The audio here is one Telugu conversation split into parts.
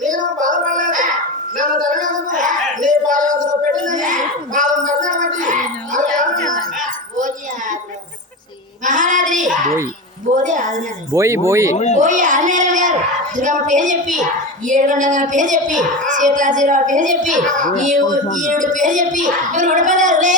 నేను బాధపడలేదు నన్ను తరగదుకు నీ బాధలు మహారాత్రి బోయి బోయి. బోయి ఆదినారాయణ గారు. దుర్గమ్మ పేరు చెప్పి ఏడు గంటల పేరు చెప్పి సీతాజీరావు పేరు చెప్పి ఈ ఈ ఏడు పేరు చెప్పి ఇవి ఓడిపోయారు లే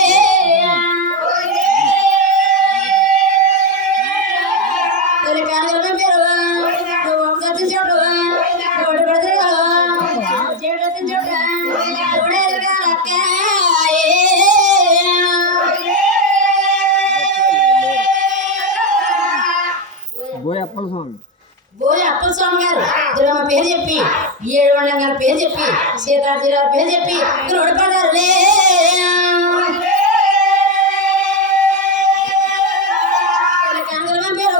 బోయ అప్పల స్వామి బోలి అప్పల స్వామి గారు దుర్గమ్మ పేరు చెప్పి ఏడు వండ గారి పేరు చెప్పి సీతాజీరావు పేరు చెప్పి ఓడిపోయారు లే పేరు